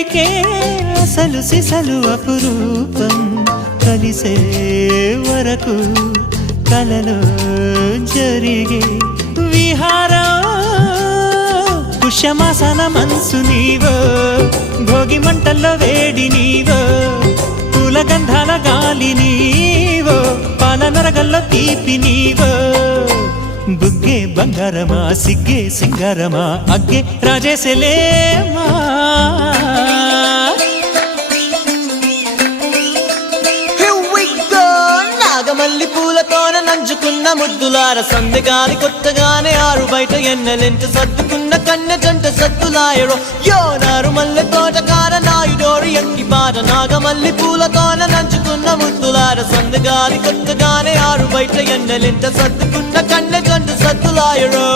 దొరికే అసలు సిసలు అపురూపం కలిసే వరకు కలలో జరిగే విహారం పుష్యమాసన మనసు నీవో భోగి మంటల్లో వేడి నీవో పూల గంధాల గాలి నీవో పాల నరగల్లో తీపి నీవో బుగ్గే బంగారమా సిగ్గే సింగారమా అగ్గే రాజేసలేమా నాగమల్లి పూలతోన నంచుకున్న ముద్దులార సందెగాలి కొత్తగానే ఆరు బయట ఎన్నెలెంట సర్దుకున్న కన్నె జంట సత్తులాయరో యో నారు మల్లె తోటకార నాయుడోరు ఎట్టి పాట నాగమల్లి పూలతోన నంచుకున్న ముద్దులార సందెగాలి కొత్తగానే ఆరు బయట ఎన్నెలెంట సర్దుకున్న కన్నె జంట సత్తులాయరో